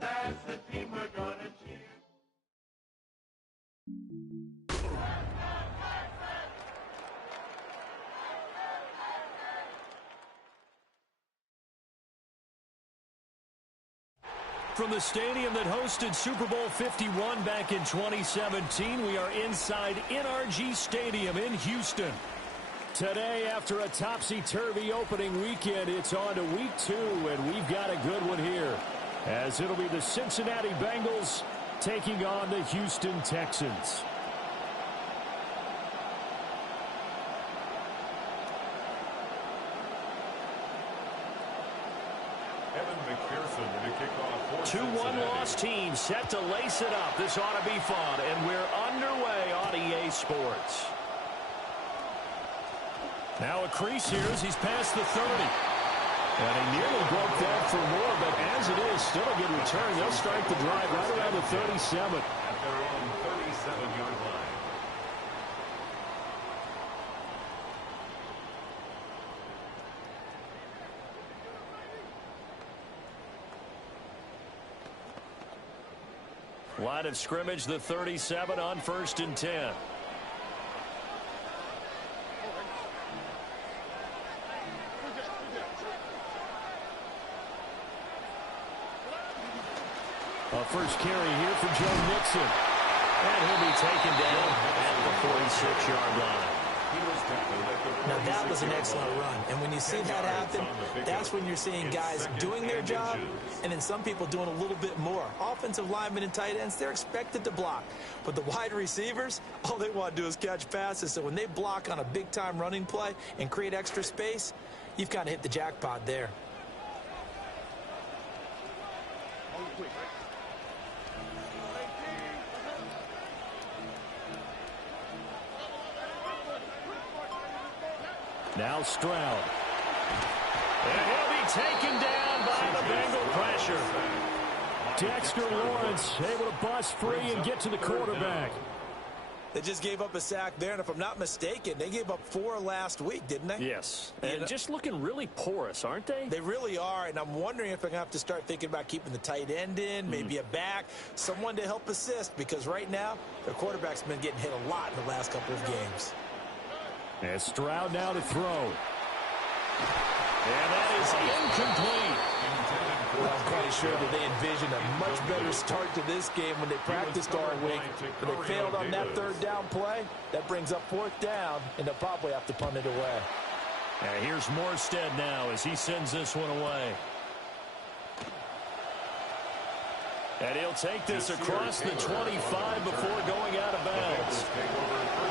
That's the team we're gonna cheer. From the stadium that hosted Super Bowl 51 back in 2017, we are inside NRG Stadium in Houston. Today, after a topsy-turvy opening weekend, it's on to week 2, and we've got a good one here, as it'll be the Cincinnati Bengals taking on the Houston Texans. Evan McPherson to kick off for 2-1 loss team set to lace it up. This ought to be fun, and we're underway on EA Sports. Now a crease here as he's past the 30. And he nearly broke that for more, but as it is, still a good return. They'll start the drive right around the 37. At their own 37-yard line. Line of scrimmage, the 37 on 1st and 10. A first carry here for Joe Mixon. And he'll be taken down at the 46-yard line. Now, that was an excellent run. And when you see that happen, that's when you're seeing guys doing their job and then some people doing a little bit more. Offensive linemen and tight ends, they're expected to block. But the wide receivers, all they want to do is catch passes. So when they block on a big-time running play and create extra space, you've kind of hit the jackpot there. Now Stroud. And he'll be taken down by the Bengal pressure. Dexter Lawrence able to bust free and get to the quarterback. They just gave up a sack there, and if I'm not mistaken, they gave up 4 last week, didn't they? Yes, and just looking really porous, aren't they? They really are, and I'm wondering if they're going to have to start thinking about keeping the tight end in, maybe a back, someone to help assist, because right now, their quarterback's been getting hit a lot in the last couple of games. And Stroud now to throw. And that is incomplete. Well, I'm quite sure that they envisioned a much better start to this game when they practiced all week. But they failed on that 3rd down play. That brings up 4th down, and they'll probably have to punt it away. And here's Morstead now as he sends this one away. And he'll take this across the 25 before going out of bounds.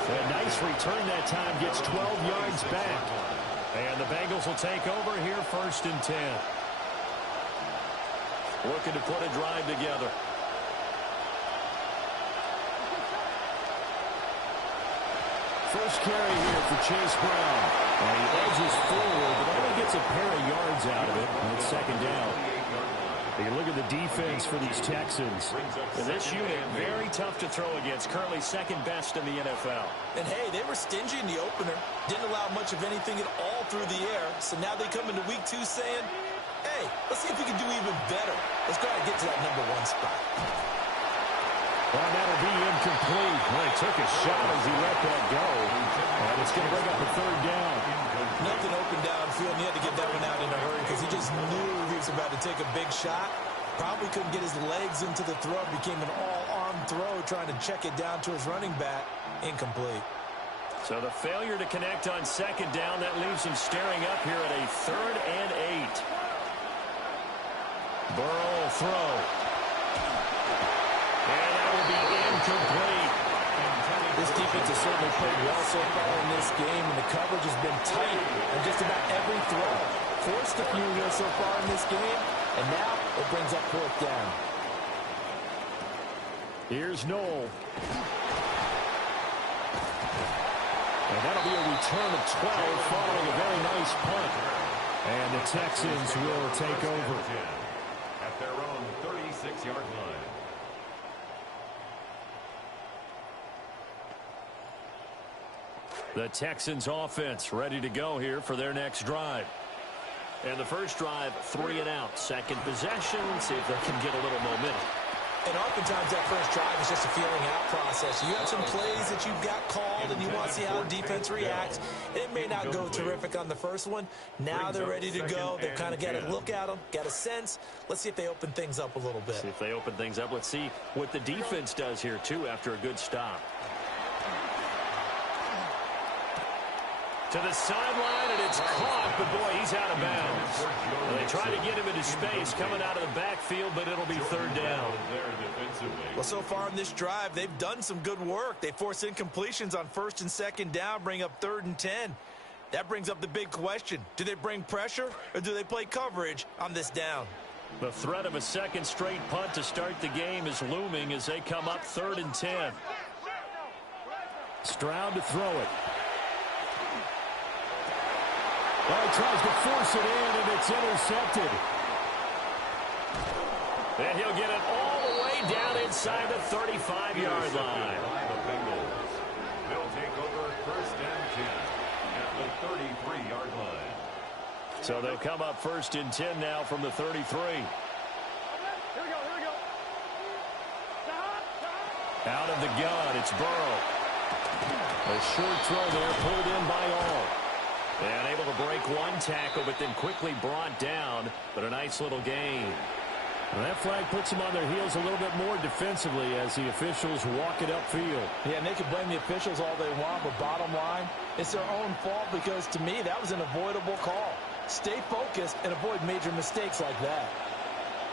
A nice return that time, gets 12 yards back. And the Bengals will take over here 1st and 10. Looking to put a drive together. First carry here for Chase Brown. And he edges forward, but only gets a pair of yards out of it. And it's 2nd down. You look at the defense for these Texans. And this unit, very tough to throw against. Currently 2nd best in the NFL. And, hey, they were stingy in the opener. Didn't allow much of anything at all through the air. So now they come into week 2 saying, hey, let's see if we can do even better. Let's go ahead and get to that number 1 spot. Well, that'll be incomplete. Well, he took a shot as he let that go. And It's going to bring up a third down. Nothing open downfield, and he had to get that one out in a hurry because he just knew he was about to take a big shot. Probably couldn't get his legs into the throw. Became an all-arm throw, trying to check it down to his running back. Incomplete. So the failure to connect on second down, that leaves him staring up here at a 3rd and 8. Burrow will throw. And that will be incomplete. This defense has certainly played well so far in this game, and the coverage has been tight on just about every throw. Forced a few here so far in this game, and now it brings up 4th down. Here's Noel. And that'll be a return of 12 following a very nice punt. And the Texans will take over. At their own 36-yard line. The Texans offense ready to go here for their next drive. And the first drive, 3 and out. Second possession, see if they can get a little momentum. And oftentimes that first drive is just a feeling out process. You have some plays that you've got called and you want to see how the defense reacts. It may not go terrific on the first one. Now they're ready to go. They've kind of got to look at them, got a sense. Let's see if they open things up a little bit. See if they open things up. Let's see what the defense does here, too, after a good stop. To the sideline, and it's caught, but boy, he's out of bounds. Well, they try to get him into space coming out of the backfield, but it'll be 3rd down. Well, so far in this drive, they've done some good work. They force incompletions on 1st and 2nd down, bring up 3rd and 10. That brings up the big question. Do they bring pressure, or do they play coverage on this down? The threat of a second straight punt to start the game is looming as they come up 3rd and 10. Stroud to throw it. Well, he tries to force it in, and it's intercepted. And he'll get it all the way down inside the 35-yard line. The Bengals. They'll take over 1st and 10 at the 33-yard line. So they'll come up 1st and 10 now from the 33. Out of the gun, it's Burrow. A short throw there, pulled in by all. And able to break one tackle, but then quickly brought down. But a nice little gain. And that flag puts them on their heels a little bit more defensively as the officials walk it upfield. Yeah, and they can blame the officials all they want, but bottom line, it's their own fault because, to me, that was an avoidable call. Stay focused and avoid major mistakes like that.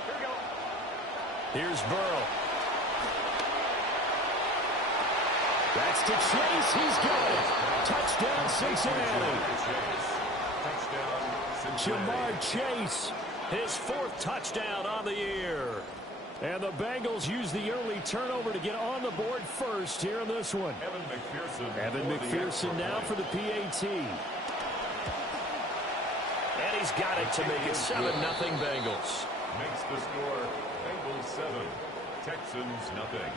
Here we go. Here's Burrow. That's to Chase. He's got it. Touchdown, Cincinnati. Jamar Chase, his 4th touchdown on the year. And the Bengals use the early turnover to get on the board first here in this one. Evan McPherson now for the PAT. And he's got it to make it 7-0 Bengals. Makes the score Bengals 7, Texans nothing.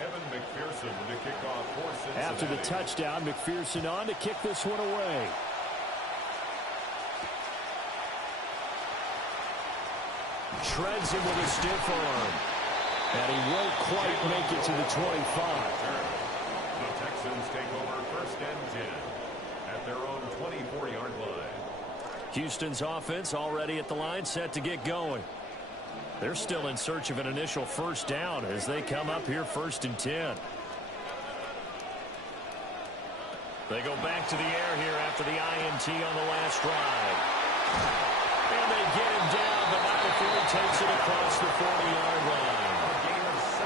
Evan McPherson to kick off for Cincinnati. After the touchdown, McPherson on to kick this one away. Shreds him with a stiff arm. And he won't quite make it to the 25. The Texans take over 1st and 10 at their own 24-yard line. Houston's offense already at the line, set to get going. They're still in search of an initial 1st down as they come up here 1st and 10. They go back to the air here after the INT on the last drive. And they get him down, but not before he takes it across the 40-yard line.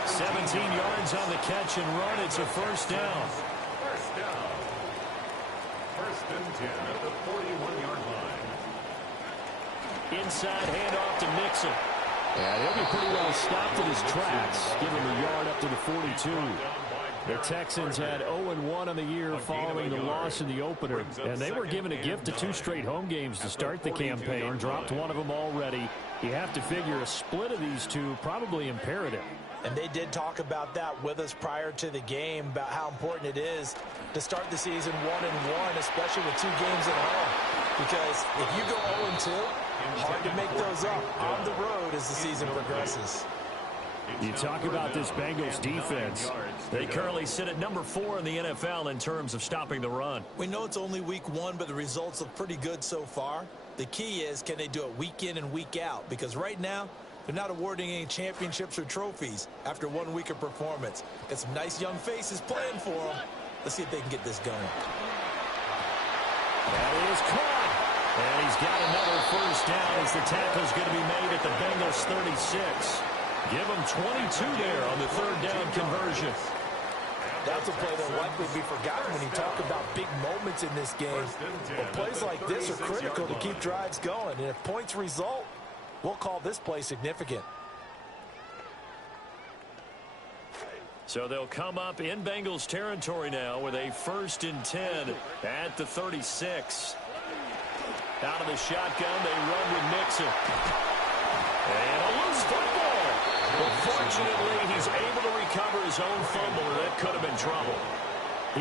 17 yards on the catch and run. It's a 1st down. 1st down. 1st and 10 at the 41-yard line. Inside handoff to Mixon. Yeah, he'll be pretty well stopped in his tracks. Give him a yard up to the 42. The Texans had 0-1 on the year following the loss in the opener. And they were given a gift of 2 straight home games to start the campaign. Dropped one of them already. You have to figure a split of these two probably imperative. And they did talk about that with us prior to the game, about how important it is to start the season 1-1, especially with 2 games at home. Because if you go 0-2, Hard to make those up on the road as the season progresses. You talk about this Bengals defense. They currently sit at number 4 in the NFL in terms of stopping the run. We know it's only week 1, but the results look pretty good so far. The key is, can they do it week in and week out? Because right now, they're not awarding any championships or trophies after 1 week of performance. Got some nice young faces playing for them. Let's see if they can get this going. That is caught. And he's got another first down as the tackle's going to be made at the Bengals 36. Give them 22 there on the third down conversion. That's a play that will likely be forgotten when you talk about big moments in this game. But plays like this are critical to keep drives going. And if points result, we'll call this play significant. So they'll come up in Bengals territory now with a 1st and 10 at the 36. Out of the shotgun, they run with Mixon. And a loose football. But fortunately, he's able to recover his own fumble, or that could have been trouble.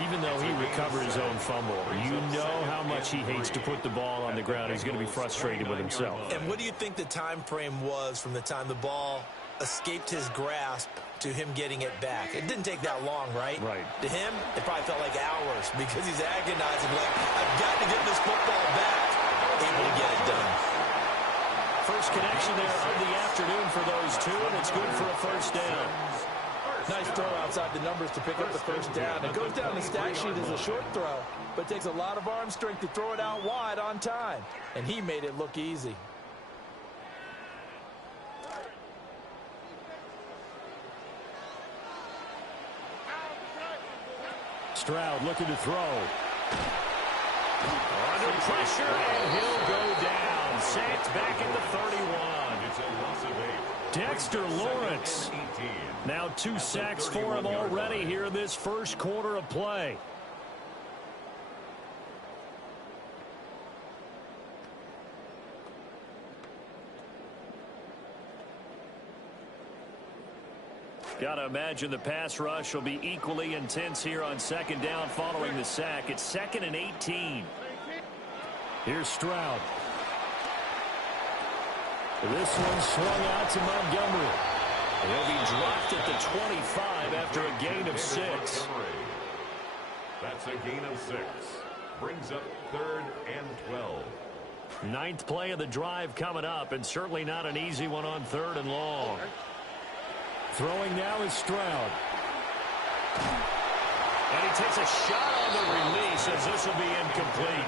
Even though he recovered his own fumble, you know how much he hates to put the ball on the ground. He's going to be frustrated with himself. And what do you think the time frame was from the time the ball escaped his grasp to him getting it back? It didn't take that long, right? Right. To him, it probably felt like hours because he's agonizing, like, I've got to get this football back. Able to get it done. First connection there of the afternoon for those two, and it's good for a first down. Nice throw outside the numbers to pick up the first down. It goes down the stat sheet as a short throw, but takes a lot of arm strength to throw it out wide on time. And he made it look easy. Stroud looking to throw. Under pressure, and he'll go down. Sacked back at the 31. It's a loss of 8. Dexter Lawrence. Now 2 sacks for him already here in this first quarter of play. Got to imagine the pass rush will be equally intense here on second down following the sack. It's 2nd and 18. Here's Stroud. This one swung out to Montgomery. He'll be dropped at the 25 after a gain of 6. That's a gain of 6. Brings up 3rd and 12. 9th play of the drive coming up, and certainly not an easy one on 3rd and long. Throwing now is Stroud. And he takes a shot on the release as this will be incomplete.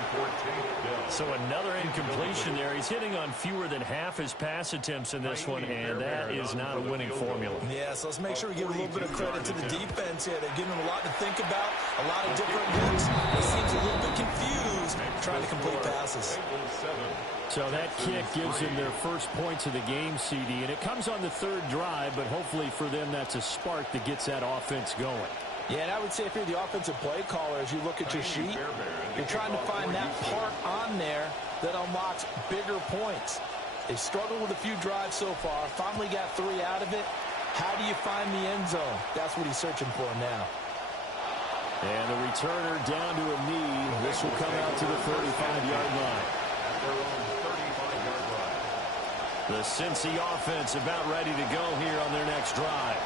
So another incompletion there. He's hitting on fewer than half his pass attempts in this one, and that is not a winning formula. Yeah, so let's make sure we give a little bit of credit to the defense here. They're giving him a lot to think about, a lot of different looks. He seems a little bit confused trying to complete passes. So that kick gives them their first points of the game, CD, and it comes on the 3rd drive, but hopefully for them that's a spark that gets that offense going. Yeah, and I would say if you're the offensive play caller, as you look at your sheet, you're trying to find that part on there that unlocks bigger points. They've struggled with a few drives so far, finally got 3 out of it. How do you find the end zone? That's what he's searching for now. And the returner down to a knee. This will come out to the 35-yard line. The Cincy offense about ready to go here on their next drive.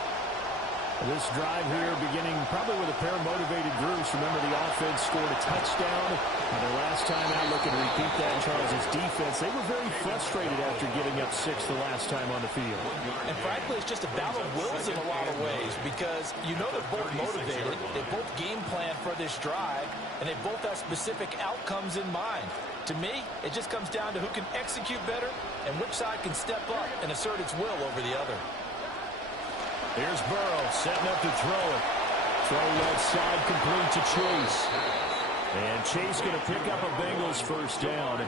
This drive here beginning probably with a pair of motivated groups. Remember, the offense scored a touchdown. And their last time out, looking to repeat that, Charles' defense. They were very frustrated after giving up 6 the last time on the field. And frankly, it's just a battle of wills in a lot of ways because you know they're both motivated. They both game plan for this drive, and they both have specific outcomes in mind. To me, it just comes down to who can execute better and which side can step up and assert its will over the other. Here's Burrow setting up to throw it. Throw left side complete to Chase. And Chase going to pick up a Bengals first down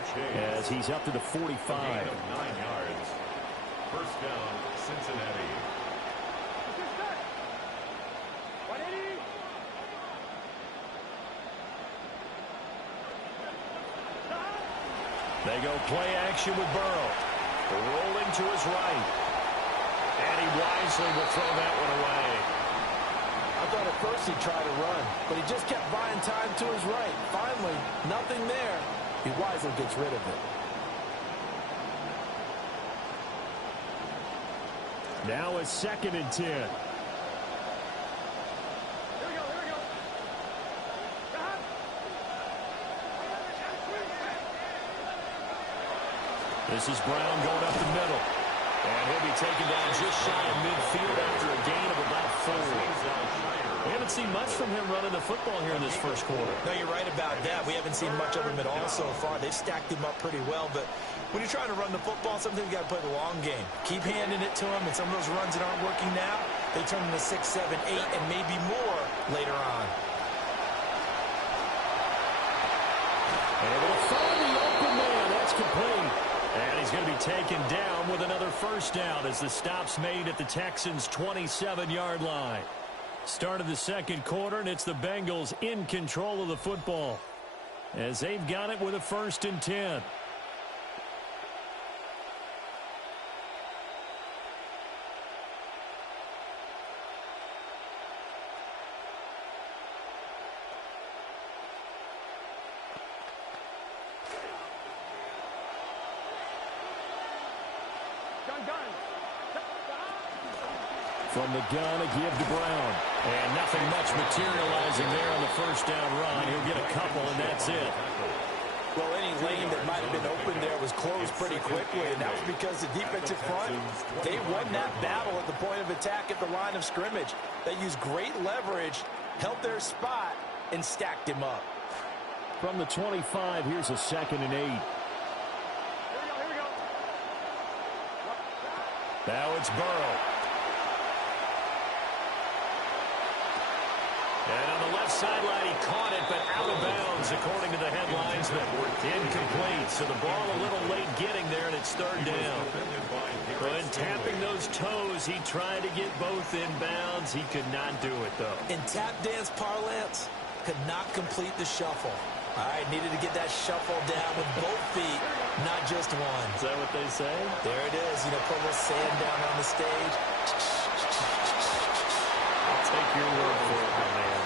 as he's up to the 45. 9 yards. First down, Cincinnati. They go play action with Burrow. Rolling to his right. And he wisely will throw that one away. I thought at first he'd try to run, but he just kept buying time to his right. Finally, nothing there. He wisely gets rid of it. Now a 2nd and 10. This is Brown going up the middle. And he'll be taken down just shy of midfield after a gain of about 4. We haven't seen much from him running the football here in this first quarter. No, you're right about that. We haven't seen much of him at all so far. They've stacked him up pretty well. But when you're trying to run the football, sometimes you got to play the long game. Keep handing it to him. And some of those runs that aren't working now, they turn into 6, 7, 8, and maybe more later on. Able to find the open man. That's complete. And he's going to be taken down with another first down as the stop's made at the Texans' 27-yard line. Start of the second quarter, and it's the Bengals in control of the football as they've got it with a 1st and 10. From the gun, a give to Brown. And nothing much materializing there on the first down run. He'll get a couple, and that's it. Well, any lane that might have been open there was closed pretty quickly, and that was because the defensive front, they won that battle at the point of attack at the line of scrimmage. They used great leverage, held their spot, and stacked him up. From the 25, here's a 2nd and 8. Here we go. Now it's Burrow. And on the left sideline, he caught it, but out of bounds, according to the headlines. Incomplete. So the ball a little late getting there, and it's 3rd down. When tapping those toes, he tried to get both in bounds. He could not do it, though. In tap dance parlance, could not complete the shuffle. All right, needed to get that shuffle down with both feet, not just one. Is that what they say? There it is. You know, put a little sand down on the stage. I'll take your word for it, my man.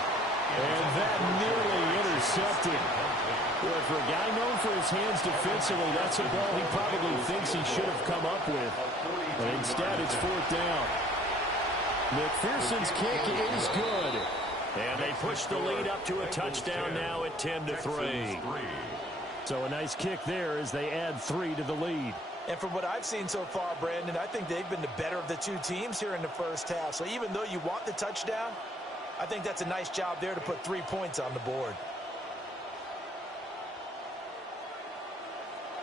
And that nearly intercepted. Well, for a guy known for his hands defensively, that's a ball he probably thinks he should have come up with. But instead, it's 4th down. McPherson's kick is good. And they push the lead up to a touchdown now at 10-3. So a nice kick there as they add 3 to the lead. And from what I've seen so far, Brandon, I think they've been the better of the two teams here in the first half. So even though you want the touchdown, I think that's a nice job there to put 3 points on the board.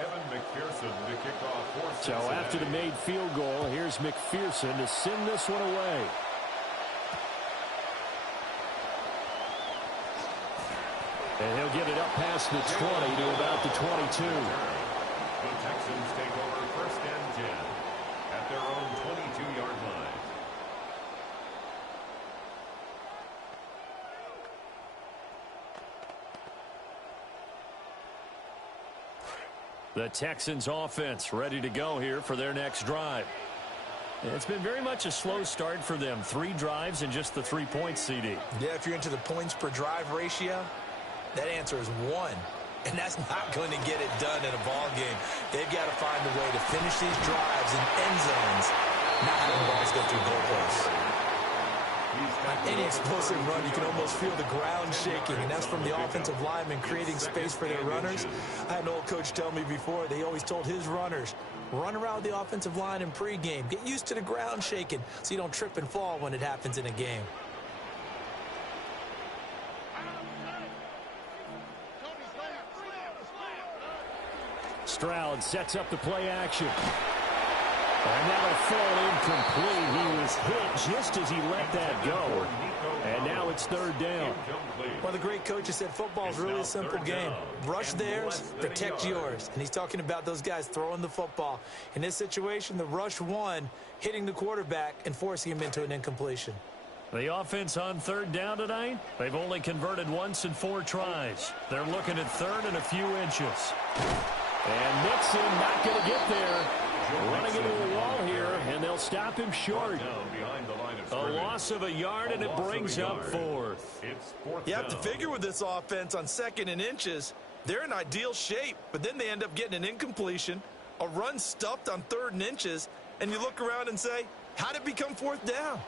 Evan McPherson to kick off. So after the made field goal, here's McPherson to send this one away. And he'll get it up past the 20 to about the 22. The Texans take over 1st and 10 at their own 22-yard line. The Texans offense ready to go here for their next drive. It's been very much a slow start for them. 3 drives and just the 3 points, CD. Yeah, if you're into the points per drive ratio, that answer is 1. And that's not going to get it done in a ball game. They've got to find a way to finish these drives in end zones, not having balls go through goalposts. On any explosive run, you can almost feel the ground shaking, and that's from the offensive linemen creating space for their runners. I had an old coach tell me before, they always told his runners, run around the offensive line in pregame. Get used to the ground shaking so you don't trip and fall when it happens in a game. Stroud sets up the play action. And that'll fall incomplete. He was hit just as he let that go. And now it's 3rd down. Well, the great coach has said football's really a simple game. Rush theirs, protect yours. And he's talking about those guys throwing the football. In this situation, the rush won, hitting the quarterback and forcing him into an incompletion. The offense on 3rd down tonight, they've only converted once in 4 tries. They're looking at 3rd and a few inches. And Mixon not going to get there. Running into the wall here, and they'll stop him short. A loss of a yard, and it brings up 4th. You have to figure with this offense on 2nd and inches, they're in ideal shape, but then they end up getting an incompletion, a run stuffed on 3rd and inches, and you look around and say, How'd it become fourth down?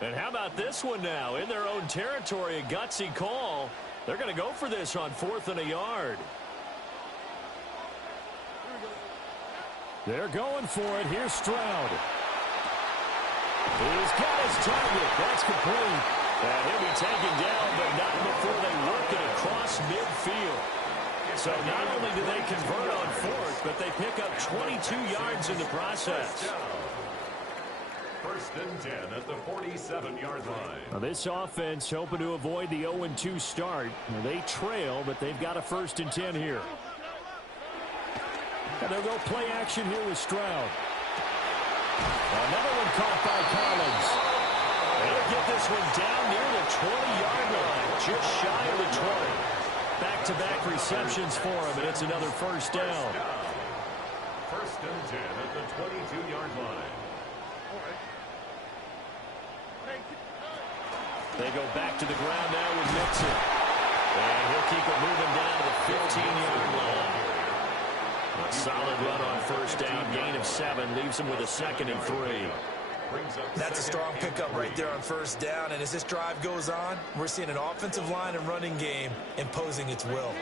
And how about this one now? In their own territory, a gutsy call. They're going to go for this on 4th and a yard. They're going for it. Here's Stroud. He's got his target. That's complete. And he'll be taken down, but not before they work it across midfield. So not only do they convert on 4th, but they pick up 22 yards in the process. 1st and 10 at the 47-yard line. Now this offense hoping to avoid the 0-2 start. Now they trail, but they've got a 1st and 10 here. And they'll go play action here with Stroud. Another one caught by Collins. They'll get this one down near the 20-yard line, just shy of the 20. Back-to-back receptions for him, and it's another 1st down. 1st and 10 at the 22-yard line. They go back to the ground now with Mixon. And he'll keep it moving down to the 15-yard line. A solid run on 1st down, gain of 7, leaves him with a 2nd and 3. That's a strong pickup right there on 1st down, and as this drive goes on, we're seeing an offensive line and running game imposing its will.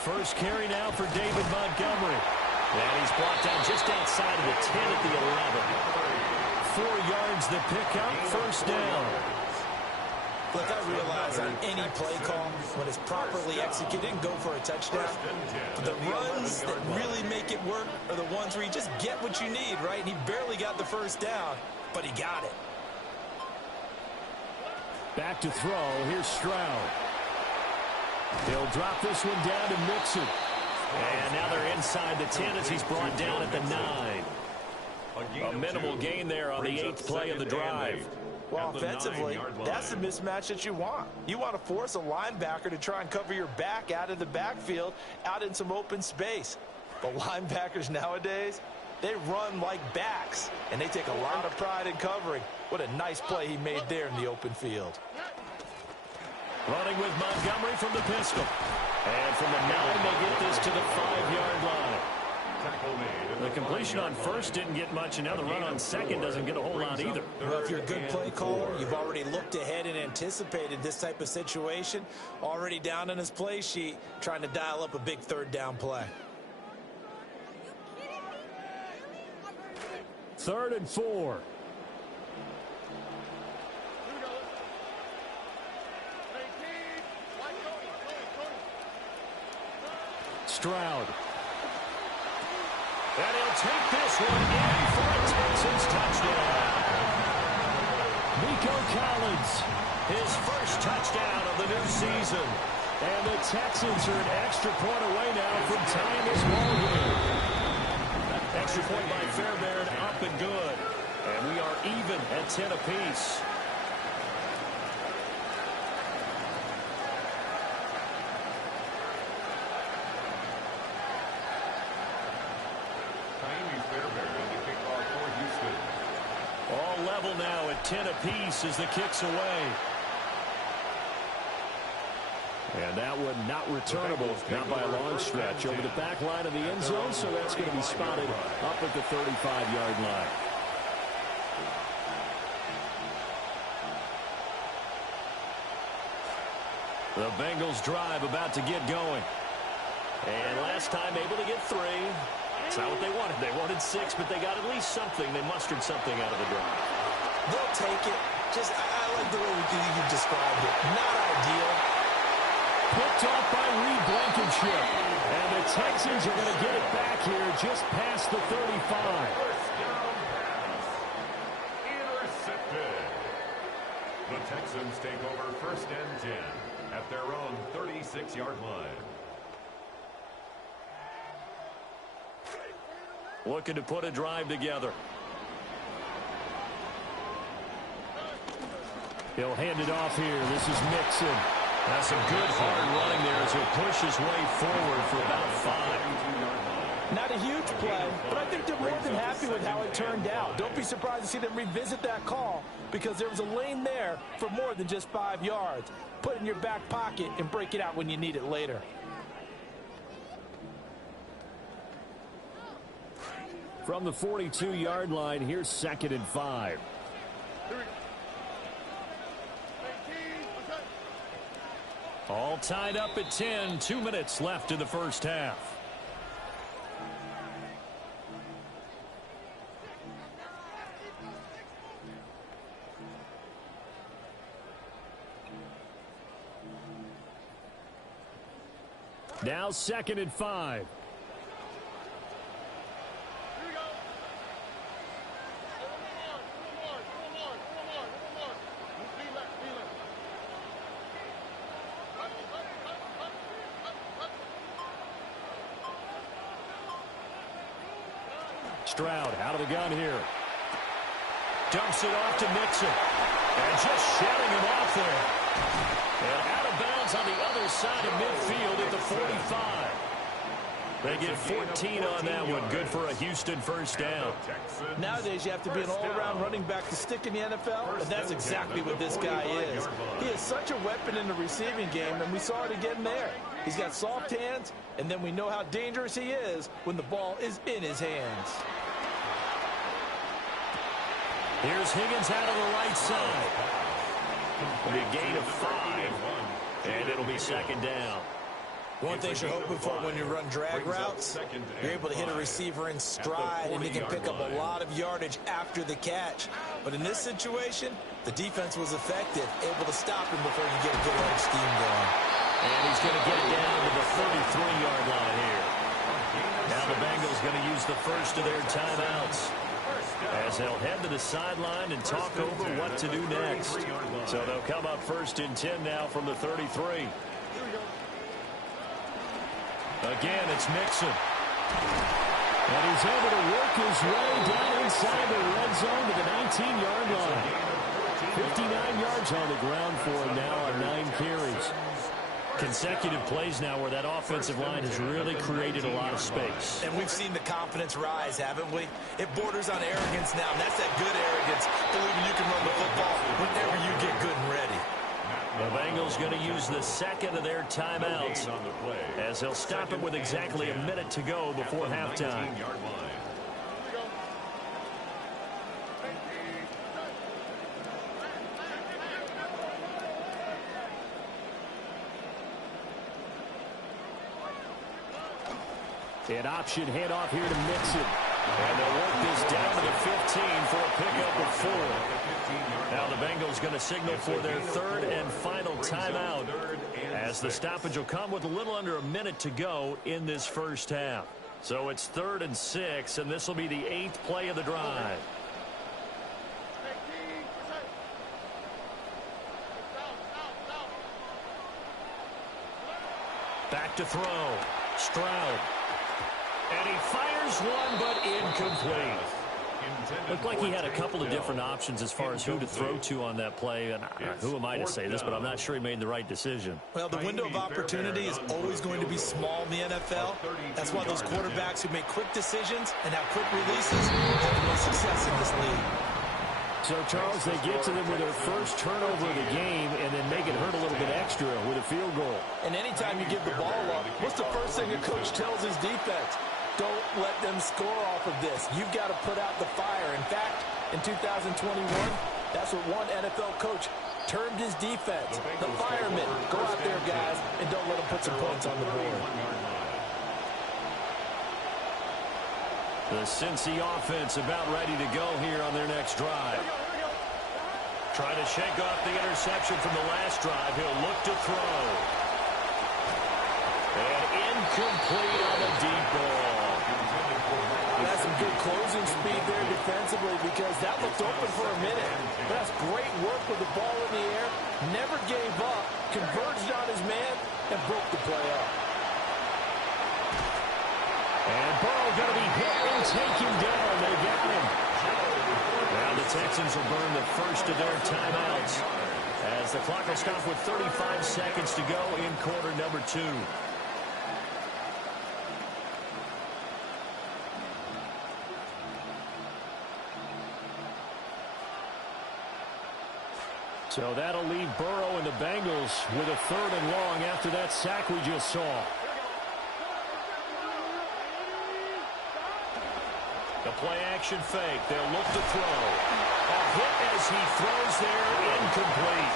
First carry now for David Montgomery. And he's brought down just outside of the 10 at the 11. 4 yards the pickup, 1st down. Look, I realize on any play call, when it's properly executed, and go for a touchdown, the runs that really make it work are the ones where you just get what you need, right? And he barely got the 1st down, but he got it. Back to throw. Here's Stroud. He'll drop this one down to Mixon. And now they're inside the 10 as he's brought down at the 9. A minimal gain there on the 8th play of the drive. Well, offensively, that's the mismatch that you want. You want to force a linebacker to try and cover your back out of the backfield, out in some open space. But linebackers nowadays, they run like backs, and they take a lot of pride in covering. What a nice play he made there in the open field. Running with Montgomery from the pistol. And from the 9, they get this to the 5-yard line. The completion on 1st didn't get much, and now the run on 2nd doesn't get a whole lot either. Well, if you're a good play caller, you've already looked ahead and anticipated this type of situation. Already down on his play sheet, trying to dial up a big 3rd down play. 3rd and 4. Stroud. And he'll take this one in for a Texans touchdown. Nico Collins, his first touchdown of the new season. And the Texans are an extra point away now from tying this ball game. Extra point by Fairbairn, up and good. And we are even at 10 apiece. All level now at 10 apiece as the kick's away. And that one not returnable, not by a long stretch, over the back line of the end zone, so that's going to be spotted up at the 35-yard line. The Bengals drive about to get going. And last time able to get 3. That's not what they wanted. They wanted 6, but they got at least something. They mustered something out of the drive. They'll take it. Just, I like the way you described it. Not ideal. Picked off by Reed Blankenship. And the Texans are going to get it back here just past the 35. Intercepted. The Texans take over 1st and 10 at their own 36-yard line. Looking to put a drive together. He'll hand it off here. This is Mixon. That's some good hard running there as he'll push his way forward for about 5. Not a huge play, but I think they're more than happy with how it turned out. Don't be surprised to see them revisit that call because there was a lane there for more than just 5 yards. Put it in your back pocket and break it out when you need it later. From the 42-yard line, here's 2nd and 5. All tied up at 10. 2 minutes left in the first half. Now 2nd and 5. Stroud out of the gun here. Dumps it off to Mixon. And just shedding him off there. And out of bounds on the other side of midfield at the 45. They get 14 on that one. Good for a Houston first down. Nowadays, you have to be an all-around running back to stick in the NFL, and that's exactly what this guy is. He is such a weapon in the receiving game, and we saw it again there. He's got soft hands, and then we know how dangerous he is when the ball is in his hands. Here's Higgins out of the right side. A gain of 5, and it'll be 2nd down. One thing you're hoping for when you run drag routes, you're able to hit a receiver in stride, and he can pick up a lot of yardage after the catch. But in this situation, the defense was effective, able to stop him before you get a good leg scheme going. And he's going to get it down to the 33-yard line here. Now the Bengals going to use the first of their timeouts, as they'll head to the sideline and talk over what to do next. So they'll come up 1st and 10 now from the 33. Again, it's Mixon. And he's able to work his way down inside the red zone to the 19-yard line. 59 yards on the ground for him now on 9 carries. Consecutive plays now where that offensive line has really created a lot of space. And we've seen the confidence rise, haven't we? It borders on arrogance now, and that's that good arrogance, believing you can run the football whenever you get good and ready. The Bengals going to use the 2nd of their timeouts as they'll stop it with exactly a minute to go before halftime. An option handoff here to Mixon. And they'll work this down to the 15 for a pickup of 4. Now the Bengals going to signal for their 3rd and final timeout, as the stoppage will come with a little under a minute to go in this first half. So it's 3rd and 6, and this will be the 8th play of the drive. Back to throw. Stroud. And he fires one, but incomplete. Looked like he had a couple of different options as far as who to throw to on that play. And who am I to say this, but I'm not sure he made the right decision. Well, the window of opportunity is always going to be small in the NFL. That's why those quarterbacks who make quick decisions and have quick releases have the most success in this league. So, Charles, they get to them with their first turnover of the game and then make it hurt a little bit extra with a field goal. And anytime you give the ball up, what's the first thing a coach tells his defense? Don't let them score off of this. You've got to put out the fire. In fact, in 2021, that's what one NFL coach termed his defense. The firemen. Go out there, guys, and don't let them put some points on the board. The Cincy offense about ready to go here on their next drive. Trying to shake off the interception from the last drive. He'll look to throw. And incomplete on the deep ball. That's some good closing speed there defensively, because that looked open for a minute. But that's great work with the ball in the air. Never gave up. Converged on his man and broke the play up. And Burrow going to be hit and taken down. They got him. Now the Texans will burn the first of their timeouts, as the clock will stop with 35 seconds to go in quarter number 2. So that'll leave Burrow and the Bengals with a 3rd and long after that sack we just saw. The play-action fake. They'll look to throw. A hit as he throws there, incomplete.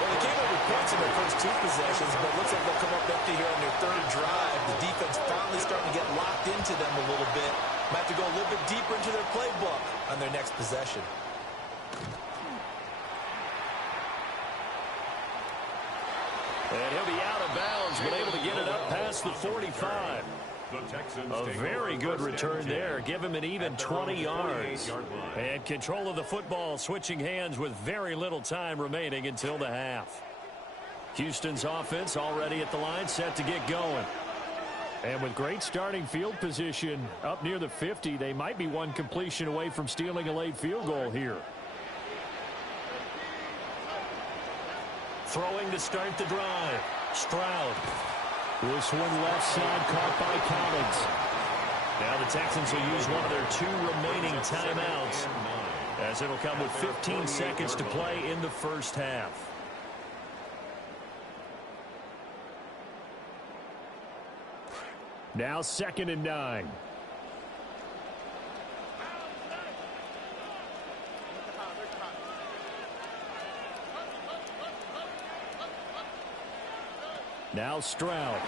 Well, they came up with points in their first 2 possessions, but it looks like they'll come up empty here on their 3rd drive. The defense finally starting to get locked into them a little bit. Might have to go a little bit deeper into their playbook on their next possession. And he'll be out of bounds, but able to get it up past the 45. A very good return there. Give him an even 20 yards. And control of the football, switching hands with very little time remaining until the half. Houston's offense already at the line, set to get going. And with great starting field position up near the 50, they might be one completion away from stealing a late field goal here. Throwing to start the drive. Stroud. This one left side caught by Collins. Now the Texans will use one of their 2 remaining timeouts, as it'll come with 15 seconds to play in the first half. Now 2nd and 9. Now Stroud.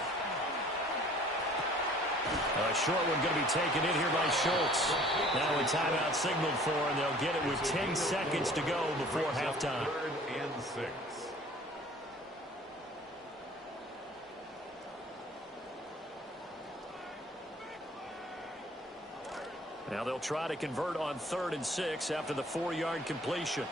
A short one going to be taken in here by Schultz. Now a timeout signaled for, and they'll get it with 10 seconds to go before halftime. 3rd and 6. Now they'll try to convert on 3rd and 6 after the 4-yard completion.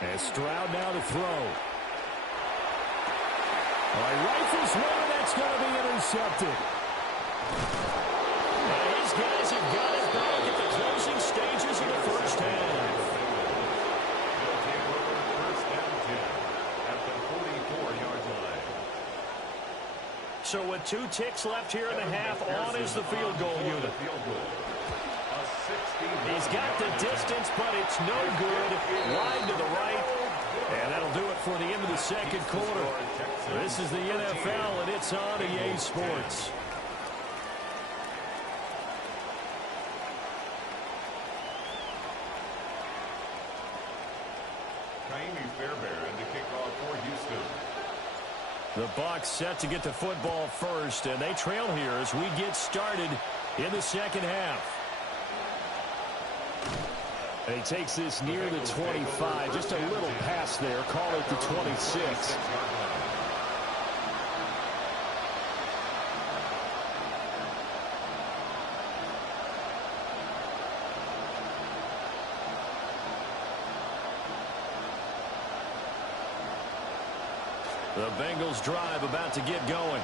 And Stroud now to throw. All right, rifles one, and that's going to be intercepted. And his guys have got it back at the closing stages of the first half. They'll take over 1st and 10 at the 44-yard line. So with 2 ticks left here in the half, on is the field goal unit. He's got the distance, but it's no good. Wide to the right. And that'll do it for the end of the 2nd quarter. This is the NFL, and it's on EA Sports. Fairbairn to kick off for Houston. The Bucs set to get the football first, and they trail here as we get started in the 2nd half. And he takes this near the 25, just a little pass there, call it the 26. The Bengals drive about to get going.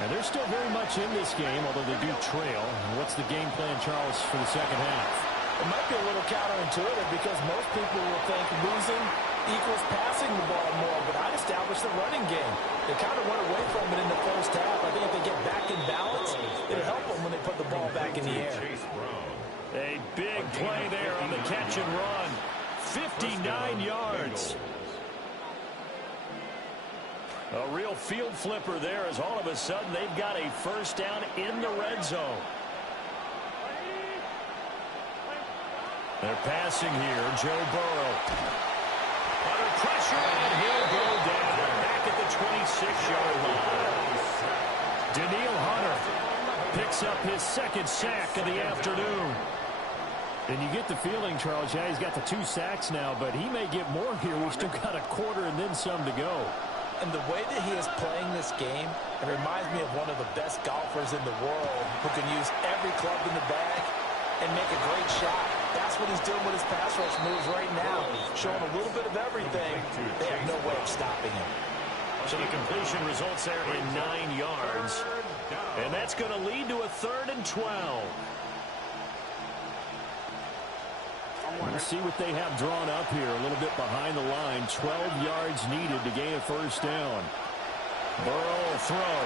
And they're still very much in this game, although they do trail. What's the game plan, Charles, for the 2nd half? It might be a little counterintuitive because most people will think losing equals passing the ball more, but I'd establish the running game. They kind of went away from it in the first half. I think if they get back in balance, it'll help them when they put the ball back in the air. A big play there on the catch and run. 59 yards. A real field flipper there as all of a sudden they've got a first down in the red zone. They're passing here. Joe Burrow. Under pressure, and he'll go down back at the 26-yard line. Daniil Hunter picks up his 2nd sack of the afternoon. And you get the feeling, Charles, yeah, he's got the 2 sacks now, but he may get more here. We've still got a quarter and then some to go. And the way that he is playing this game, it reminds me of one of the best golfers in the world who can use every club in the bag and make a great shot. That's what he's doing with his pass rush moves right now, showing a little bit of everything. They have no way of stopping him. So the completion results there in 9 yards. And that's going to lead to a 3rd and 12. Let's see what they have drawn up here. A little bit behind the line. 12 yards needed to gain a first down. Burrow will throw.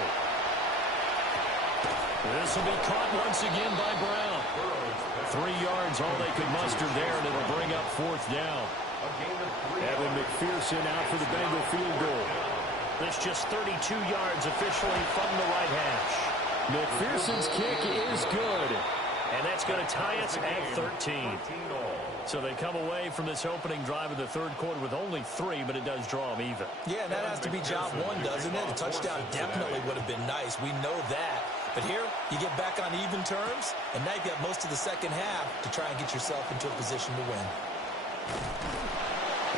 This will be caught once again by Brown. 3 yards, all they could muster there, and it'll bring up 4th down. Evan McPherson out for the Bengal field goal. That's just 32 yards officially from the right hash. McPherson's kick is good. And that's going to tie us at 13. So they come away from this opening drive of the third quarter with only 3, but it does draw them even. Yeah, that has to be job one, doesn't it? A touchdown definitely would have been nice. We know that. But here, you get back on even terms, and now you've got most of the second half to try and get yourself into a position to win.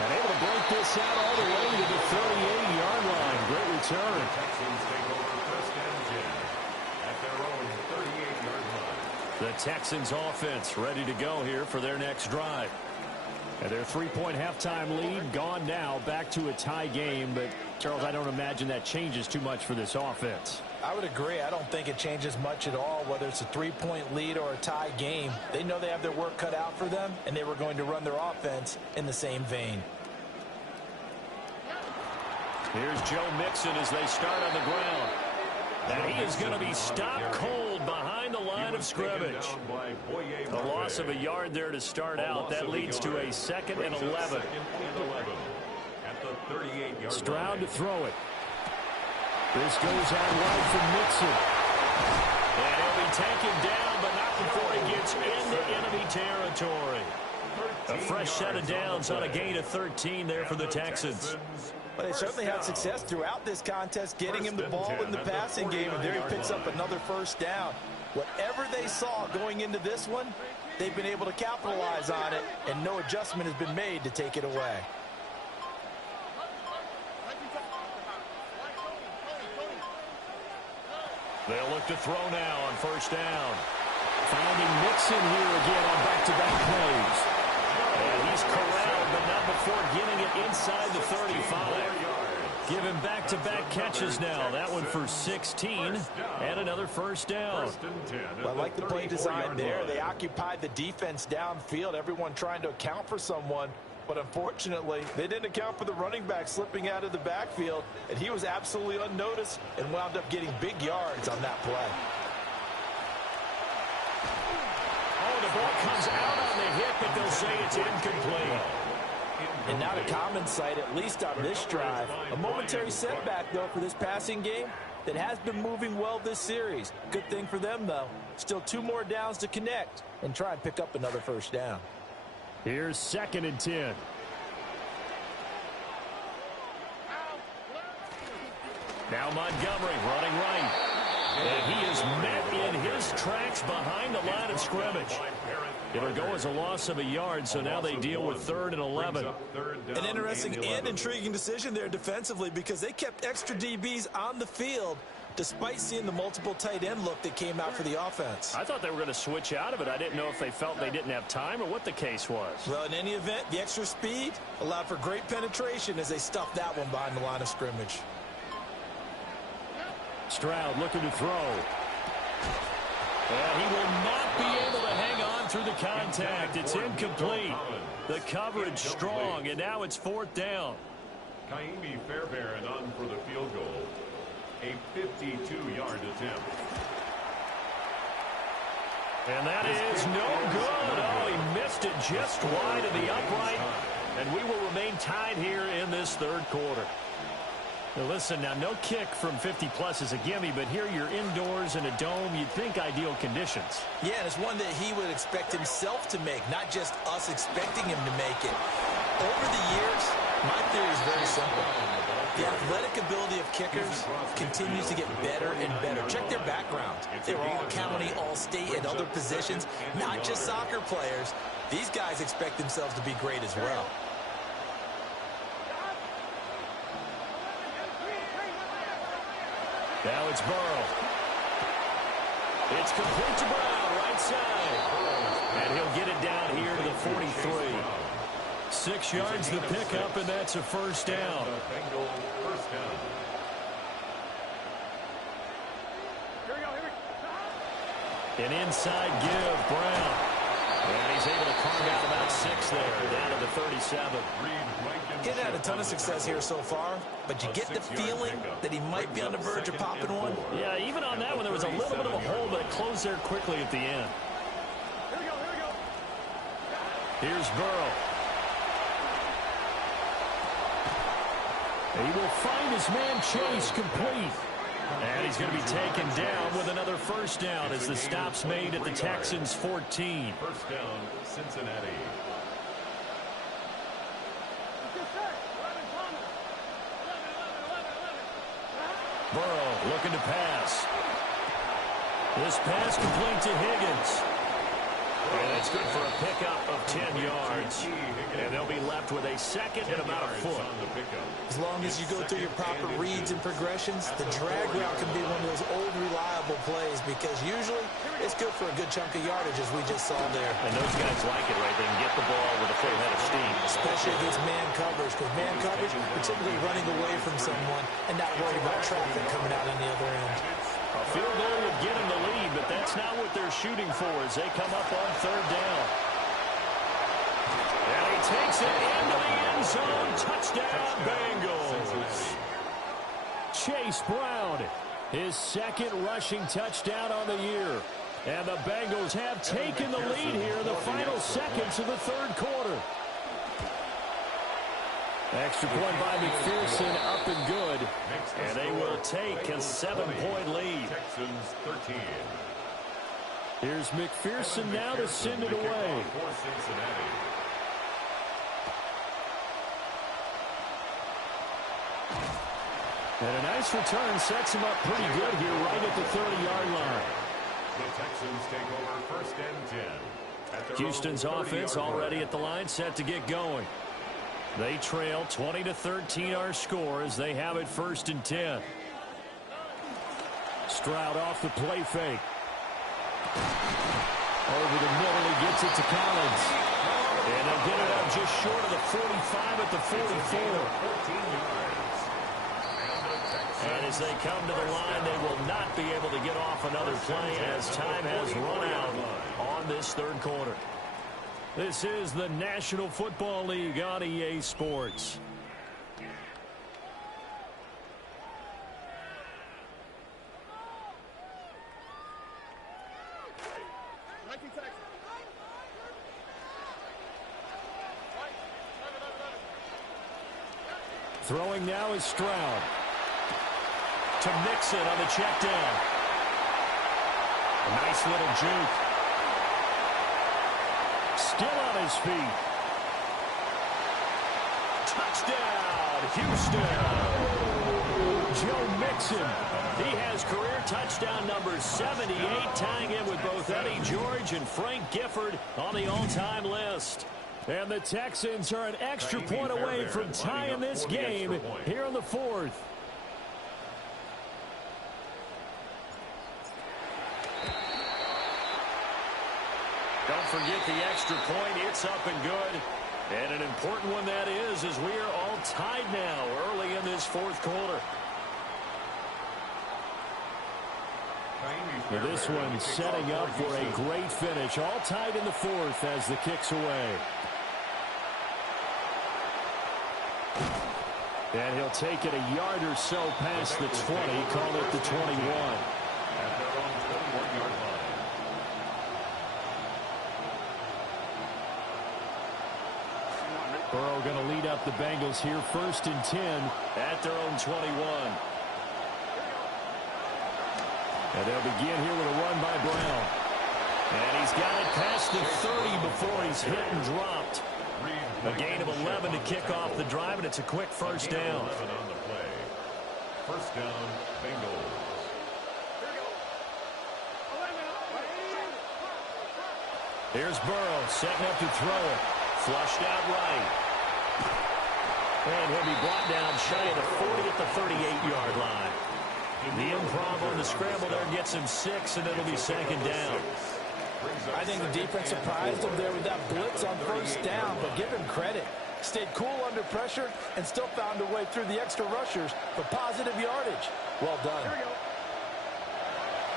And able to break this out all the way to the 38-yard line. Great return. Texans take over first and 10 at their own 38-yard line. The Texans offense ready to go here for their next drive. And their 3-point halftime lead gone now, back to a tie game. But, Charles, I don't imagine that changes too much for this offense. I would agree. I don't think it changes much at all, whether it's a 3-point lead or a tie game. They know they have their work cut out for them, and they were going to run their offense in the same vein. Here's Joe Mixon as they start on the ground. And he is going to be stopped cold behind the line of scrimmage. A loss of a yard there to start out. That leads to a 2nd and 11. Stroud to throw it. This goes out wide for Mixon. And he'll be taken down, but not before he gets into enemy territory. A fresh set of downs on a gain of 13 there for the Texans. Well, they certainly had success throughout this contest, getting him the ball in the passing game, and there he picks up another first down. Whatever they saw going into this one, they've been able to capitalize on it, and no adjustment has been made to take it away. They'll look to throw now on first down. Finding Mixon here again on back-to-back plays. And he's corralled, but not before getting it inside the 35. Give him back-to-back catches now. That one for 16 and another first down. Well, I like the play design there. They occupied the defense downfield, everyone trying to account for someone. But unfortunately, they didn't account for the running back slipping out of the backfield, and he was absolutely unnoticed and wound up getting big yards on that play. Oh, the ball comes out on the hit, but they'll say it's incomplete. And not a common sight, at least on this drive. A momentary setback, though, for this passing game that has been moving well this series. Good thing for them, though. Still 2 more downs to connect and try and pick up another first down. Here's 2nd and 10. Now Montgomery running right. And he is met in his tracks behind the line of scrimmage. It'll go as a loss of a yard, so now they deal with 3rd and 11. An interesting and intriguing decision there defensively because they kept extra DBs on the field despite seeing the multiple tight end look that came out for the offense. I thought they were going to switch out of it. I didn't know if they felt they didn't have time or what the case was. Well, in any event, the extra speed allowed for great penetration as they stuffed that one behind the line of scrimmage. Stroud looking to throw. And he will not be able to hang on through the contact. It's incomplete. The coverage strong, and now it's 4th down. Kaimi Fairbairn on for the field goal. A 52-yard attempt. And that is no good. Oh, he missed it just wide of the upright. And we will remain tied here in this third quarter. Now listen, now no kick from 50-plus is a gimme, but here you're indoors in a dome. You'd think ideal conditions. Yeah, and it's one that he would expect himself to make, not just us expecting him to make it. Over the years, my theory is very simple. The athletic ability of kickers continues to get better and better. Check their background. They were all county, all state, and other positions, not just soccer players. These guys expect themselves to be great as well. Now it's Burrow. It's complete to Brown, right side. And he'll get it down here to the 43. 6 yards the pickup, and that's a first down. An inside give, Brown. And he's able to carve out about 6 there, down to the 37. He's had a ton of success here so far, but you get the feeling that he might be on the verge of popping one. Yeah, even on that one, there was a little bit of a hole, but it closed there quickly at the end. Here we go, here we go. Here's Burrow. He will find his man Chase complete. And he's going to be taken down with another first down as the stop's made at the Texans' 14. First down, Cincinnati. Burrow looking to pass. This pass complete to Higgins. And it's good for a pickup of 10 yards. And they'll be left with a second and about a foot. As long as you go through your proper reads and progressions, the drag route can be one of those old reliable plays because usually it's good for a good chunk of yardage as we just saw there. And those guys like it, right? They can get the ball with a full head of steam. Especially against man coverage, because man coverage, you're typically running away from someone and not worried about traffic coming out on the other end. A field goal would get them the lead, but that's not what they're shooting for as they come up on third down. And he takes it into the end zone. Touchdown, Bengals. Chase Brown, his second rushing touchdown on the year. And the Bengals have taken the lead here in the final seconds of the third quarter. Extra point by McPherson, up and good. And they will take a 7-point lead. Texans 13. Here's McPherson now to send it away. For Cincinnati. And a nice return sets him up pretty good here right at the 30-yard line. The Texans take over first and 10. Houston's offense already at the line, set to get going. They trail 20-13 our score as they have it first and 10. Stroud off the play fake. Over the middle, he gets it to Collins. And they'll get it up just short of the 45 at the 44. 14 yards. And as they come to the line, they will not be able to get off another play as time has run out on this third quarter. This is the National Football League on EA Sports. Throwing now is Stroud. To Mixon on the check down. A nice little juke. Still on his feet. Touchdown, Houston. Joe Mixon. He has career touchdown number 78, tying it with both Eddie George and Frank Gifford on the all-time list. And the Texans are an extra point away from tying this game here in the fourth. Don't forget the extra point. It's up and good. And an important one that is, as we are all tied now early in this fourth quarter. This one setting up for a great finish. All tied in the fourth as the kick's away. And he'll take it a yard or so past the 20. Call it the 21. At their own 21-yard line. Burrow going to lead up the Bengals here first and 10 at their own 21. And they'll begin here with a run by Brown. And he's got it past the 30 before he's hit and dropped. A gain of 11 to kick off the drive, and it's a quick first down. 11 on the play. First down, Bengals. Here's Burrow setting up to throw it. Flushed out right. And he'll be brought down shy of the 40 at the 38-yard line. The improv on the scramble there gets him 6, and it'll be second down. I think the defense surprised him there with that blitz on first down, but give him credit. Stayed cool under pressure and still found a way through the extra rushers for positive yardage. Well done.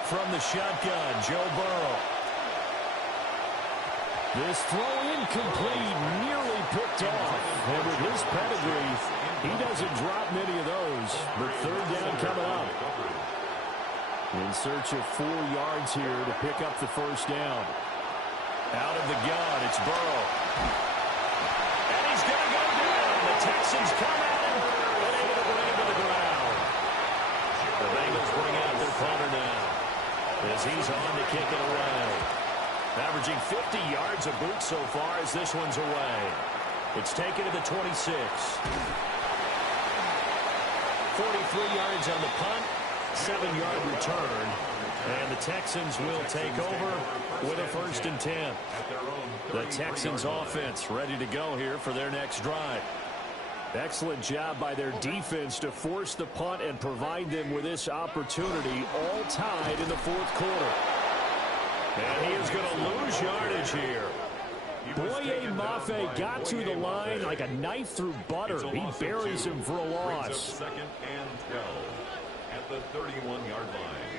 From the shotgun, Joe Burrow. This throw incomplete, nearly picked off. And with his pedigree, he doesn't drop many of those. But third down coming up. In search of 4 yards here to pick up the first down. Out of the gun, it's Burrow. And he's going to go down. The Texans come out and able to bring him to the ground. The Bengals bring out their punter now as he's on to kick it away. Averaging 50 yards a boot so far as this one's away. It's taken to the 26. 43 yards on the punt, 7-yard return. And the Texans will take over with a 1st and 10. The Texans offense ready to go here for their next drive. Excellent job by their defense to force the punt and provide them with this opportunity, all tied in the 4th quarter. And he is going to lose yardage here. Boye Mafe got to the line like a knife through butter. He buries him for a loss. 2nd and 12 at the 31-yard line.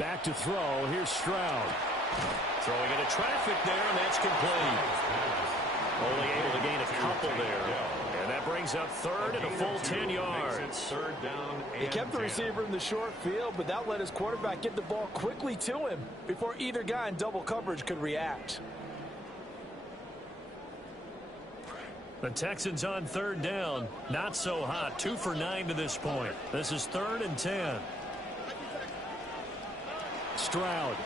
Back to throw. Here's Stroud. Throwing into traffic there, and that's complete. Only able to gain a couple there. And that brings up 3rd and a full 10 yards. He kept the receiver in the short field, but that let his quarterback get the ball quickly to him before either guy in double coverage could react. The Texans on 3rd down. Not so hot. 2 for 9 to this point. This is 3rd and 10. Stroud.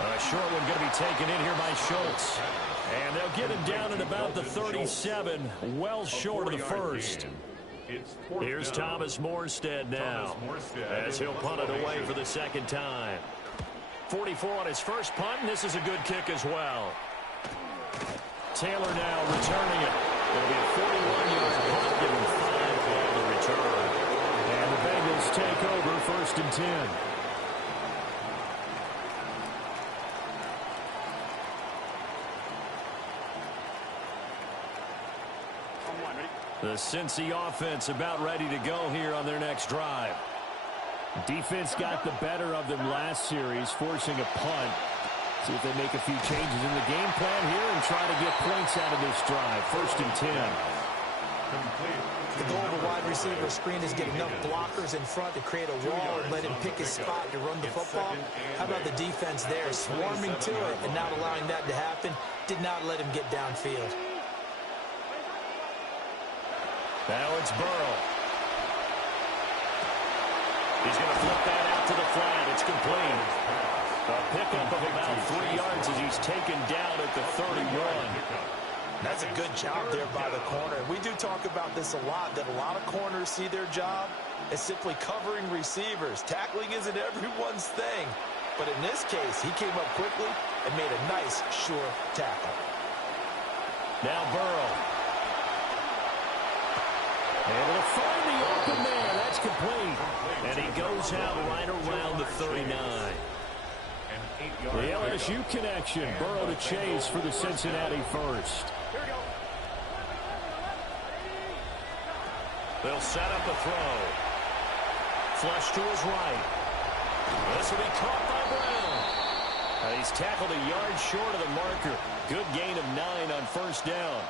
A short one going to be taken in here by Schultz. And they'll get him down at about the 37, well short of the 1st. Here's Thomas Morstead now, as he'll punt it away for the 2nd time. 44 on his first punt, and this is a good kick as well. Taylor now returning it. It'll be a 41-yard punt, giving 5 on the return. And the Bengals take over 1st and 10. The Cincy offense about ready to go here on their next drive. Defense got the better of them last series, forcing a punt. See if they make a few changes in the game plan here and try to get points out of this drive. 1st and 10. The goal of a wide receiver screen is get enough blockers in front to create a wall and let him pick his spot to run the football. How about the defense there, swarming to it and not allowing that to happen? Did not let him get downfield. Now it's Burrow. He's going to flip that out to the flat. It's complete. A pickup of about 3 yards as he's taken down at the 31. That's a good job there by the corner. We do talk about this a lot, that a lot of corners see their job as simply covering receivers. Tackling isn't everyone's thing. But in this case, he came up quickly and made a nice, sure tackle. Now Burrow. Able to find the open man. That's complete. And he goes out right around the 39. The LSU connection. Burrow to chase for the Cincinnati first. They'll set up a throw. Flush to his right. This will be caught by Brown. He's tackled a yard short of the marker. Good gain of 9 on 1st down.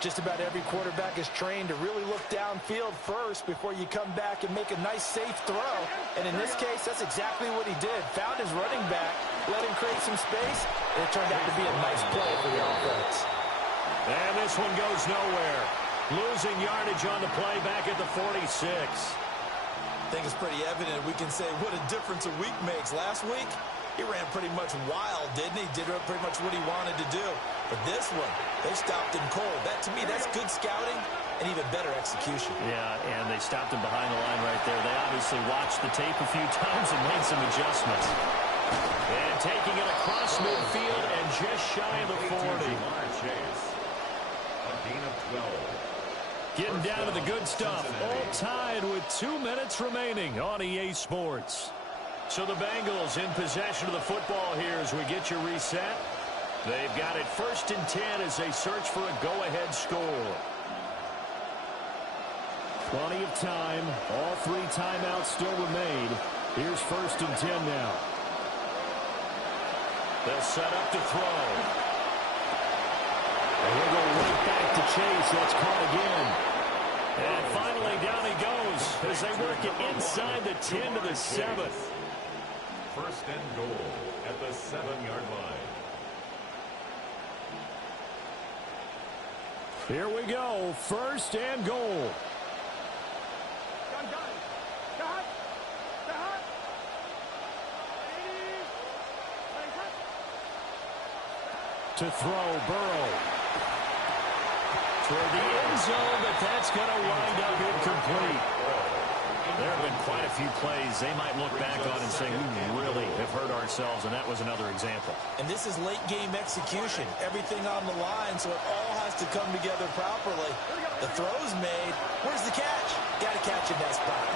Just about every quarterback is trained to really look downfield first before you come back and make a nice, safe throw. And in this case, that's exactly what he did. Found his running back, let him create some space, and it turned out to be a nice play for the offense. And this one goes nowhere. Losing yardage on the play back at the 46. I think it's pretty evident we can say what a difference a week makes. Last week, he ran pretty much wild, didn't he? Did pretty much what he wanted to do. But this one, they stopped him cold. That, to me, that's good scouting and even better execution. Yeah, and they stopped him behind the line right there. They obviously watched the tape a few times and made some adjustments. And taking it across midfield and just shy of the 40. A gain of 12. Getting down to the good stuff. All tied with 2 minutes remaining on EA Sports. So the Bengals in possession of the football here as we get you reset. They've got it 1st and 10 as they search for a go-ahead score. Plenty of time. All 3 timeouts still remain. Here's 1st and 10 now. They'll set up to throw. And he'll go right back to Chase. That's caught again. And finally down he goes as they work it inside the 10 to the 7. 1st and goal at the 7-yard line. Here we go. 1st and goal. To throw, Burrow. Toward the end zone, but that's going to wind up incomplete. There have been quite a few plays they might look back on and say, we really have hurt ourselves, and that was another example. And this is late-game execution. Everything on the line, so it all has to come together properly. The throw's made. Where's the catch? Got to catch in that spot.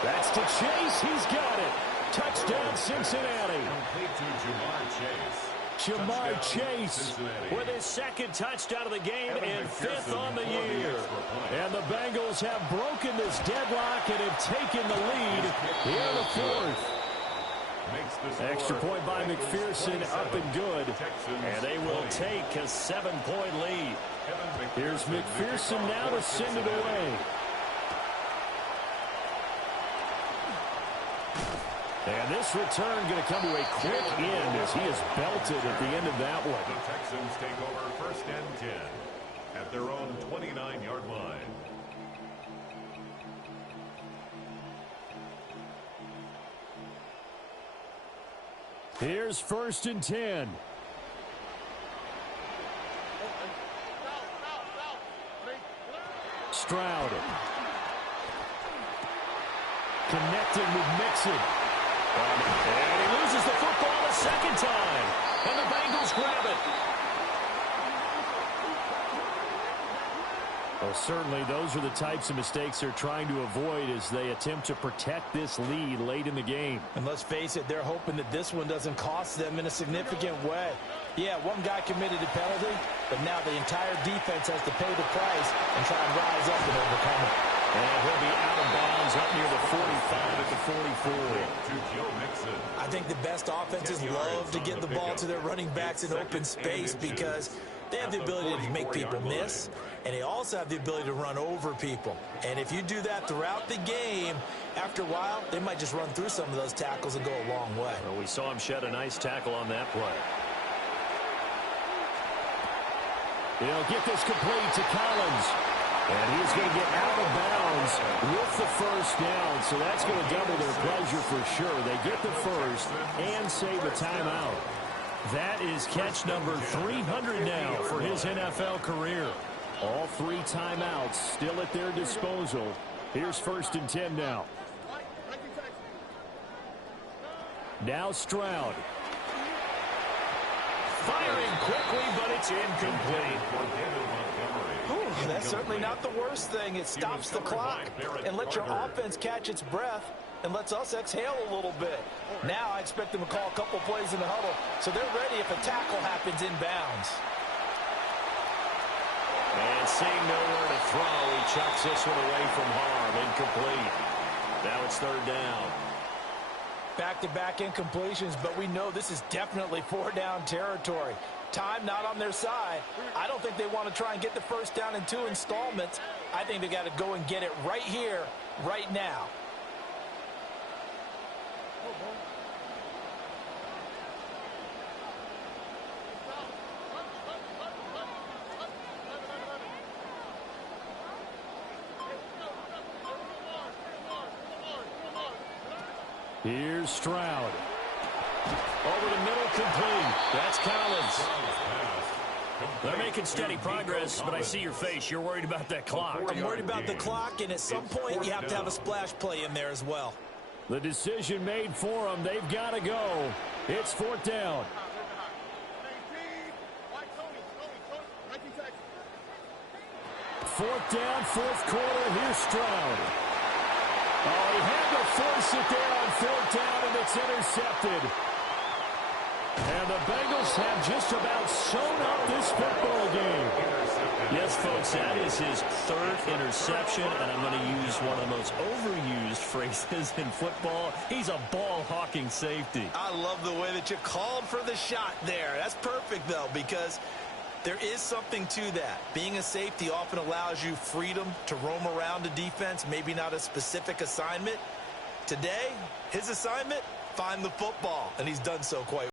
That's to Chase. He's got it. Touchdown, Cincinnati. Complete to Jamar Chase. Jamar Chase with his 2nd touchdown of the game and 5th on the year. And the Bengals have broken this deadlock and have taken the lead in the 4th. Extra point by McPherson, up and good. And they will take a 7-point lead. Here's McPherson now to send it away. And this return going to come to a quick end as he is belted at the end of that one. The Texans take over 1st and 10 at their own 29-yard line. Here's 1st and 10. Stroud. Connecting with Mixon. And he loses the football a 2nd time. And the Bengals grab it. Well, certainly those are the types of mistakes they're trying to avoid as they attempt to protect this lead late in the game. And let's face it, they're hoping that this one doesn't cost them in a significant way. Yeah, one guy committed a penalty, but now the entire defense has to pay the price and try and rise up and overcome it. And he'll be out of bounds up near the 45 at the 44. To Joe Mixon. I think the best offenses love to get the ball to their running backs in open space because they have the ability to make people miss, and they also have the ability to run over people. And if you do that throughout the game, after a while, they might just run through some of those tackles and go a long way. Well, we saw him shed a nice tackle on that play. They'll get this complete to Collins. And he's going to get out of bounds with the 1st down. So that's going to double their pleasure for sure. They get the 1st and save a timeout. That is catch number 300 now for his NFL career. All 3 timeouts still at their disposal. Here's 1st and 10 now. Now Stroud. Firing quickly, but it's incomplete. That's certainly not the worst thing. It stops the clock and lets your offense catch its breath and lets us exhale a little bit. Now I expect them to call a couple plays in the huddle so they're ready if a tackle happens inbounds. And seeing nowhere to throw, he chucks this one away from harm. Incomplete. Now it's 3rd down. Back-to-back incompletions, but we know this is definitely 4-down territory. Time not on their side. I don't think they want to try and get the 1st down in 2 installments. I think they got to go and get it right here, right now. Here's Stroud. Over the middle, complete. That's Collins. They're making steady progress, but I see your face. You're worried about that clock. I'm worried about the clock, and at some point you have to have a splash play in there as well. The decision made for them. They've got to go. It's 4th down. 4th down, 4th quarter. Here's Stroud. Oh, he had to force it there on 4th down, and it's intercepted. And the Bengals have just about sewn up this football game. Yes, folks, that is his third interception, and I'm going to use one of the most overused phrases in football. He's a ball-hawking safety. I love the way that you called for the shot there. That's perfect, though, because there is something to that. Being a safety often allows you freedom to roam around the defense, maybe not a specific assignment. Today, his assignment, find the football, and he's done so quite well.